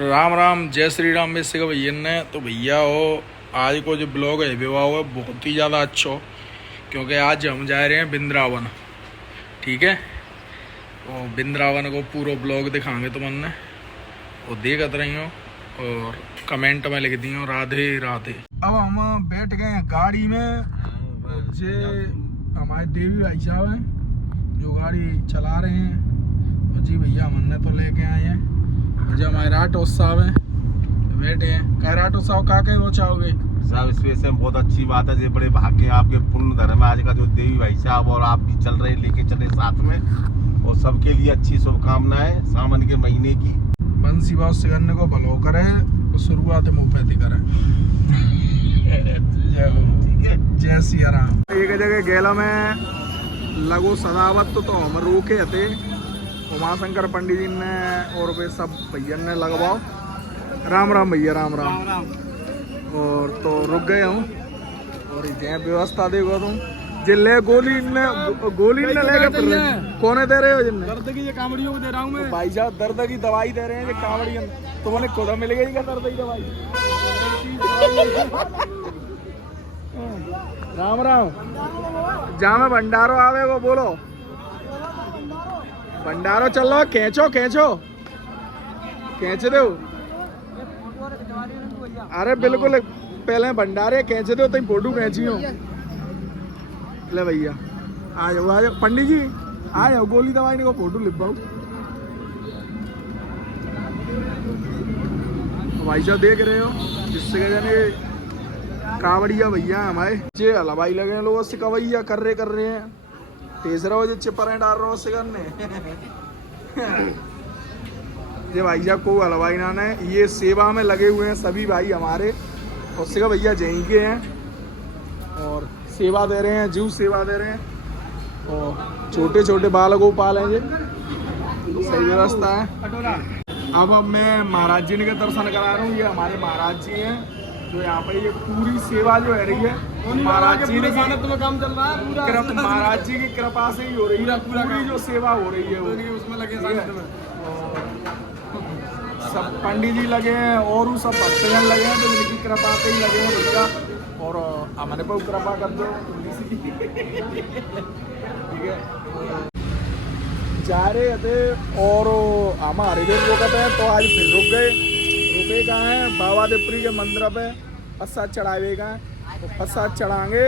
राम राम, जय श्री राम। वैसे का भैया ने तो भैया हो आज को जो ब्लॉग है विवाह है बहुत ही ज़्यादा अच्छा हो, क्योंकि आज हम जा रहे हैं वृंदावन। ठीक है, तो वृंदावन को पूरा ब्लॉग दिखाएंगे तुमने वो देखते रही हो और कमेंट में लिख दी हो राधे राधे। अब हम बैठ गए हैं गाड़ी में। जे हमारे देवी भाई साहब हैं जो गाड़ी चला रहे हैं, और जी भैया हमने तो लेके आए हैं। जो हमारे राठौर साहब हैं बैठे हैं। कह राठौर साहब का कहीं वो चाहोगे साहब? इस वजह से बहुत अच्छी बात है, ये बड़े भाग्य आपके पुण्य धर्म है आज का जो देवी भाई साहब और आप भी चल रहे लेके चले साथ में, और सबके लिए अच्छी शुभकामनाएं सावन के महीने की। बंसी बात से करने को भलो करे और शुरुआत मुफैती करे। जय सिया राम। एक जगह गेला में लगो सदावत तो हम रोके थे, उमाशंकर पंडित जी ने और वे सब भैया ने लगवाओ। राम राम भैया, राम राम। और तो रुक गए हूँ और ये व्यवस्था देखो तुम जिले गोली ने लेके कोने दे रहे हो जिन्हें दर्द की? ये कांवड़ियों को दे रहा हूँ मैं। भाई साहब दर्द की दवाई दे रहे हैं ये कांवड़ियों। तुम्हें खुदा मिलेगी क्या दर्द की दवाई? राम राम। जहाँ में भंडारो आवे वो बोलो। भंडारो चल रहा, खींचो खींचो खींच दो। अरे बिल्कुल पहले भंडारे खींच दो तुम फोटो खींचियो। ले भैया आ जाओ पंडित जी आ जाओ, गोली दवाई ने को फोटो लिखवाओ। भाई साहब देख रहे हो जिससे जाने कावड़िया भैया हमारे जे हलवाई लगे हैं लोगों से कवैया कर रहे हैं। तेसरा हो जो चिपरें डाल रहे हो उससे करने। ये भाई साहब को हलवाई नाना है, ये सेवा में लगे हुए हैं सभी भाई हमारे। उससे का भैया जहीं के हैं और सेवा दे रहे हैं, जीव सेवा दे रहे हैं और छोटे छोटे बालकों को पालेंगे। सही व्यवस्था है। अब मैं महाराज जी के दर्शन करा रहा हूँ। ये हमारे महाराज जी हैं जो यहाँ पर ये पूरी सेवा जो है रही है महाराज जी ने काम चल रहा है। महाराज जी की कृपा से ही हो रही है पूरी जो सेवा हो रही है वो उसमें लगे सब पंडित जी लगे हैं और सब भक्तजन लगे हैं जो इनकी कृपा से ही लगे हैं भैया। और हमारे पर कृपा कर दो ठीक है। जा रहे थे और हमारे जो रुकते हैं तो आज फिर रुके कहाँ हैं? बाबा देवपुरी के मंदिर पे प्रसाद चढ़ावे का है, तो प्रसाद चढ़ाएंगे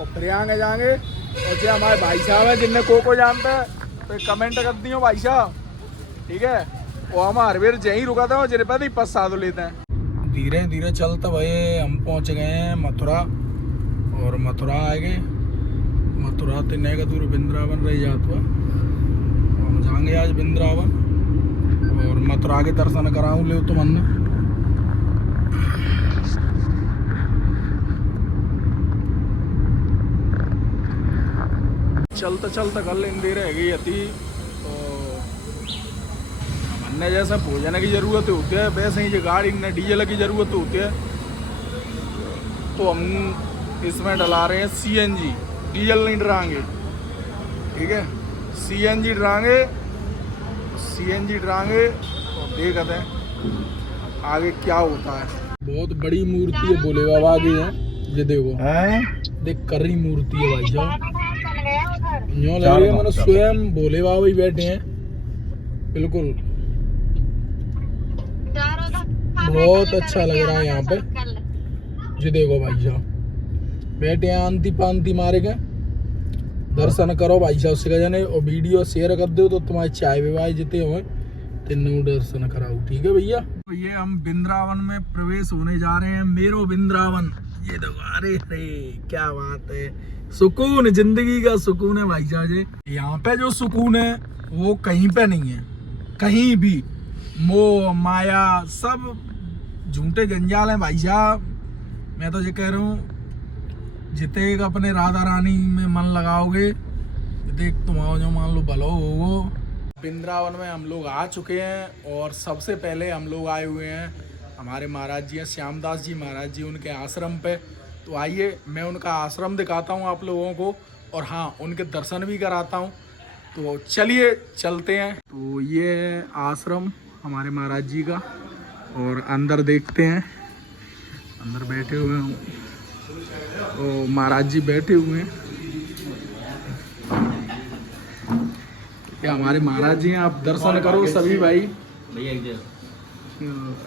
और फिर आगे जाएंगे। और जो हमारे भाई साहब है जिनने को जानता है तो कमेंट कर दियो भाई साहब, ठीक है। और हमारे फिर यहीं रुका था जिन पर ही प्रसाद लेते हैं। धीरे धीरे चलते भाई हम पहुँच गए हैं मथुरा। और मथुरा आएंगे, मथुरा तिन्ने का दूर वृंदावन रह जाता। हम जाएंगे आज वृंदावन और मथुरा के दर्शन कराऊँ ले तुमने। चलते चलते कर लेंगे रह गई थी। तो हमने जैसा भोजन की ज़रूरत होती है वैसे ही जो गाड़ी में डीजल की ज़रूरत होती है, तो हम इसमें डला रहे हैं सीएनजी। डीजल नहीं डराएंगे, ठीक है, सीएनजी डराएंगे। और देखते हैं आगे क्या होता है। बहुत बड़ी मूर्ति है भोले बाबा की है, ये देखो देख कर रही मूर्ति है भाई साहब। यूँ लग रही है मैंने स्वयं भोले बाबा ही बैठे हैं बिल्कुल। बहुत अच्छा लग रहा है यहाँ पे। ये देखो भाई साहब बैठे हैं, आंती पांती मारे गए। दर्शन करो भाई साहब से जाने और वीडियो शेयर कर दो तो तुम्हारे चाय विवाह जितने हुए तीनों दर्शन कराओ, ठीक है भैया। तो ये हम वृंदावन में प्रवेश होने जा रहे हैं। मेरो वृंदावन, ये देखो। अरे क्या बात है, सुकून, जिंदगी का सुकून है भाई साहब जी। यहाँ पे जो सुकून है वो कहीं पे नहीं है, कहीं भी। मोह माया सब झूठे जंजाल है भाई साहब। मैं तो ये कह रहा हूँ जिते अपने राधा रानी में मन लगाओगे जिते तुम्हारा जो मान लो भलो हो। वृंदावन में हम लोग आ चुके हैं और सबसे पहले हम लोग आए हुए हैं हमारे महाराज जी हैं श्यामदास जी महाराज जी, उनके आश्रम पे। तो आइए मैं उनका आश्रम दिखाता हूँ आप लोगों को और हाँ उनके दर्शन भी कराता हूँ। तो चलिए चलते हैं। तो ये आश्रम हमारे महाराज जी का और अंदर देखते हैं, अंदर बैठे हुए हैं और महाराज जी बैठे हुए हैं। क्या हमारे महाराज जी हैं, आप दर्शन करो सभी भाई।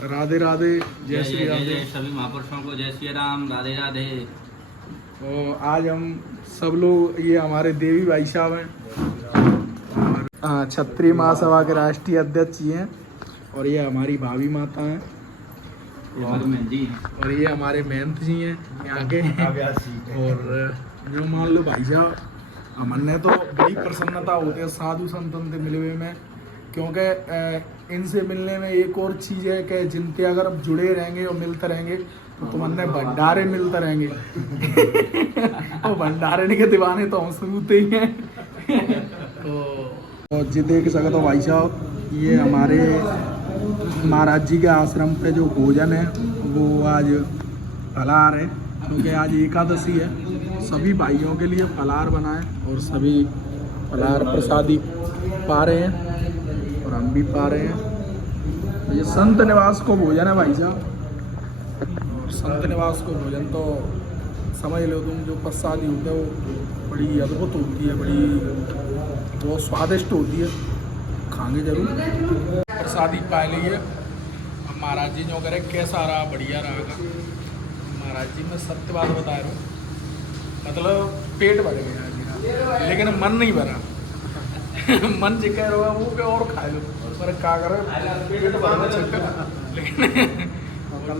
राधे राधे, जय श्री राम। सभी महापुरुषों को जय श्री राम, राधे राधे। और आज हम सब लोग, ये हमारे देवी भाई साहब हैं और क्षत्रिय महासभा के राष्ट्रीय अध्यक्ष जी हैं, और ये हमारी भाभी माता हैं, और ये हमारे महंत जी हैं यहाँ के। और जो मान लो भाई साहब, हमने तो बड़ी प्रसन्नता होती है साधु संतन से मिलने में, क्योंकि इनसे मिलने में एक और चीज़ है कि जिनसे अगर आप जुड़े रहेंगे और मिलते रहेंगे तो तुमने भंडारे मिलते रहेंगे। और भंडारे के दीवाने तो हम सबूते ही हैं। तो जी देख सकते हो भाई साहब, ये हमारे महाराज जी के आश्रम पे जो भोजन है वो आज फलाहार है, क्योंकि आज एकादशी है। सभी भाइयों के लिए फलाहार बनाए और सभी फलाहार प्रसादी पा रहे हैं और हम भी पा रहे हैं। ये संत निवास को भोजन है भाई साहब, और संत निवास को भोजन तो समझ लो तुम, जो प्रसादी होता है वो बड़ी अद्भुत होती है, बड़ी बहुत स्वादिष्ट होती है, खाएंगे जरूर। प्रसादी पा ली है। अब महाराज जी जो करें कैसा रहा, बढ़िया रहा। महाराज जी मैं सत्य बात बता रहा हूँ, मतलब पेट भर गया मेरा, लेकिन मन नहीं भरा। मन जो कह रहा वो क्या और खा लो, पर क्या करें, पेट भरना चक्कर। लेकिन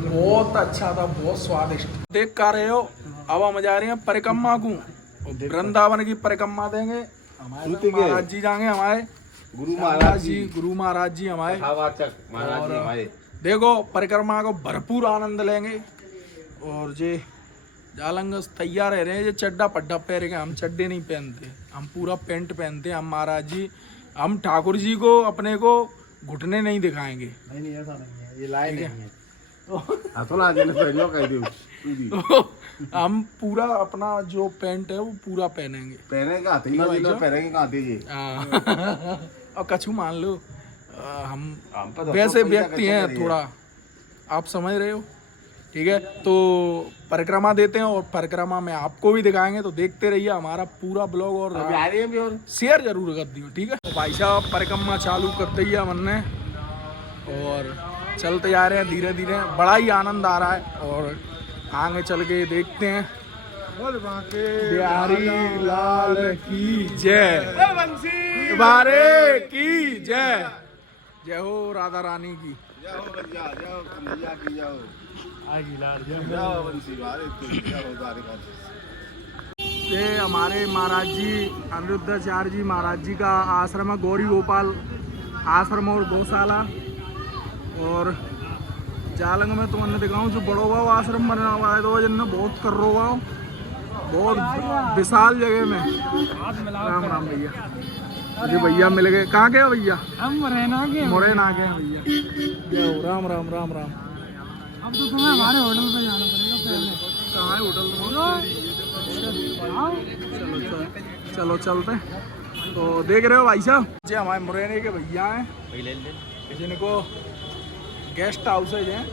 बहुत अच्छा था, बहुत स्वादिष्ट। देख कर रहे हो, अब हम जा रहे हैं परिक्रमा को, वृंदावन की परिक्रमा देंगे। हमारे महाराज जी जाएंगे, हमारे गुरु महाराज जी हमारे महाराज। देखो परिक्रमा को भरपूर आनंद लेंगे। और जे जालंगस तैयार रह रहे हैं, ये चड्डा पड्डा पहनेंगे, हम चड्डे नहीं पहनते, हम पूरा पैंट पहनते हैं। हम महाराज जी, हम ठाकुर जी को अपने को घुटने नहीं दिखाएंगे। नहीं ऐसा नहीं है, ये लाए नहीं है। तो हम पूरा अपना जो पैंट है वो पूरा पहनेंगे। और कछु मान लो, हम वैसे व्यक्ति हैं थोड़ा, आप समझ रहे हो, ठीक है। तो परिक्रमा देते हैं और परिक्रमा में आपको भी दिखाएंगे, तो देखते रहिए हमारा पूरा ब्लॉग और शेयर जरूर कर दियो, ठीक है। तो भाई साहब परिक्रमा चालू कर दी है हमने और चलते जा रहे हैं धीरे धीरे, बड़ा ही आनंद आ रहा है। और आगे चल के देखते हैं। बिहारी लाल की जय, बारे की जय, जय हो राधा रानी की। ये हमारे महाराज जी अनिरुद्धाचार्य जी महाराज जी का आश्रम है, गौरी गोपाल आश्रम और गौशाला। और जालंग में तुमने दिखाऊं जो बड़ो भाव आश्रम बना हुआ है, तो जिनने बहुत कर रो हुआ, बहुत विशाल जगह में। राम राम भैया जी, भैया मिल गए। कहाँ गए भैया? हम मुरैना गए भैया। राम राम राम राम। अब तो तुम्हें हमारे होटल पे जाना पड़ेगा पहले। कहाँ है होटल तुम्हारा? चलो चलते। तो देख रहे हो भाई साहब जी, हमारे मुरैना के भैया हैं, जिनको गेस्ट हाउस है,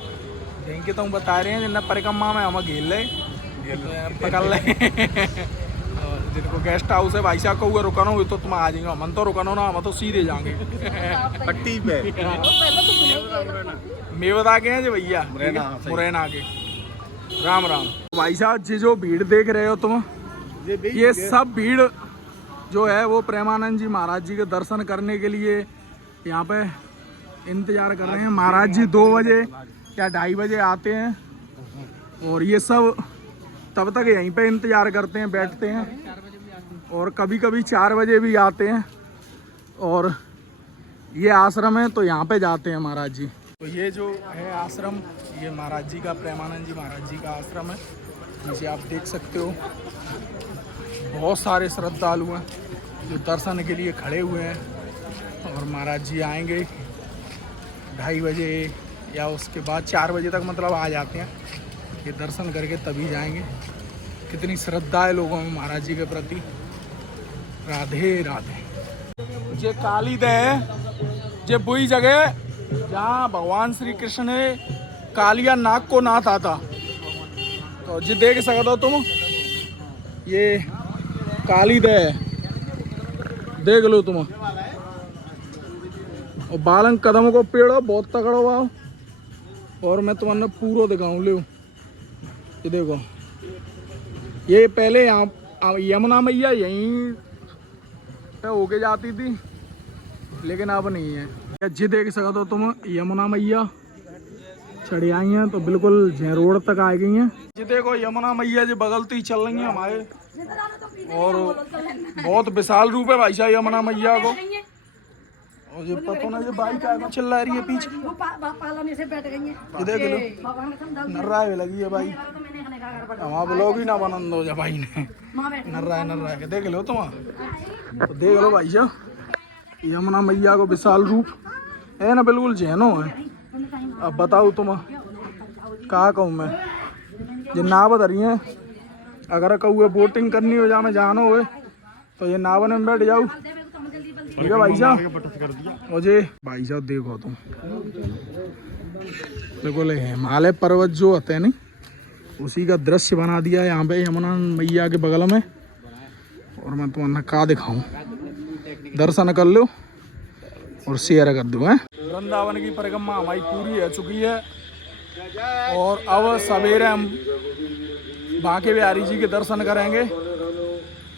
जिनके तुम बता रहे हैं, जिन्हें परिक्रमा में हम घेर ले पकड़ ले। जिनको गेस्ट हाउस है भाई साहब को रुकाना हो तो तुम आ जाएंगे, हम तो रुकानो ना, हम तो सीधे जाएंगे पट्टी पे। मेवदा के हैं जी भैया, मुरैना के। राम राम भाई साहब जी। जो भीड़ देख रहे हो तुम, ये सब भीड़ जो है वो प्रेमानंद जी महाराज जी के दर्शन करने के लिए यहाँ पे इंतजार कर रहे हैं। महाराज जी 2 बजे या 2:30 बजे आते हैं, और ये सब तब तक यहीं पे इंतजार करते हैं, बैठते हैं। और कभी कभी 4 बजे भी आते हैं। और ये आश्रम है तो यहाँ पे जाते हैं महाराज जी। तो ये जो है आश्रम, ये महाराज जी का, प्रेमानंद जी महाराज जी का आश्रम है, जिसे आप देख सकते हो। बहुत सारे श्रद्धालु हैं जो दर्शन के लिए खड़े हुए हैं। और महाराज जी आएंगे 2:30 बजे या उसके बाद 4 बजे तक मतलब आ जाते हैं। ये दर्शन करके तभी जाएंगे। कितनी श्रद्धा है लोगों में महाराज जी के प्रति। राधे राधे। जे काली दे जे बुई जगह जहाँ भगवान श्री कृष्ण ने कालिया नाग को नाथ आता। तो जी देख सकते हो तुम, ये काली दे देख लो तुम। और बालन कदम को पेड़ बहुत तगड़ा हुआ। और मैं तुम्हें पूरा दिखाऊं ले, ये देखो, ये पहले यहाँ यमुना मैया यहीं पे होके जाती थी, लेकिन अब नहीं है। जी देख सकते हो तुम, यमुना मैया चढ़ी आई हैं तो बिल्कुल जे रोड तक आ गई हैं। जी देखो यमुना मैया जी बगलती चल रही हैं हमारे, और बहुत विशाल रूप है भाई साहब यमुना मैया को। और ये पता ना ये बाइक आगे चिल्ला रही है पीछे, ये देख लो नर्राए लगी है भाई। हमारा ब्लॉग ही ना बनन दो जा भाई ने, नर्राए के देख लो तुम। तो देख लो भाई साहब यमुना मैया को विशाल रूप है ना, बिल्कुल जैनो है। अब बताओ तुम कहा कहूँ मैं, ये नाव धरी है। अगर कहूँ बोटिंग करनी हो जा में जानो हो तो ये नाव में बैठ जाओ, ठीक है भाई साहब। मुझे भाई साहब देखो तुम, बिल्कुल हिमालय पर्वत जो होते हैं नहीं, उसी का दृश्य बना दिया है यहाँ पे यमुना मैया के बगल में। और मैं तुम्हें कहा दिखाऊं, दर्शन कर लो और शेयर कर दो। हैं वृंदावन की परिक्रमा हमारी पूरी हो चुकी है, और अब सवेरे हम बांके बिहारी जी के दर्शन करेंगे।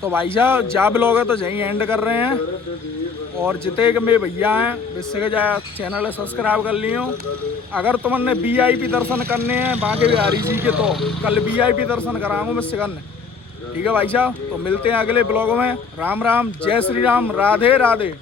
तो भाई साहब जा ब्लॉग है तो यहीं एंड कर रहे हैं। और जितने के मेरे भैया हैं जिससे जा चैनल सब्सक्राइब कर लियो। अगर तुमने VIP दर्शन करने हैं बांके बिहारी जी के तो कल VIP दर्शन कराऊंगा मैं सिकन, ठीक है भाई साहब। तो मिलते हैं अगले ब्लॉग में। राम राम, जय श्री राम, राधे राधे।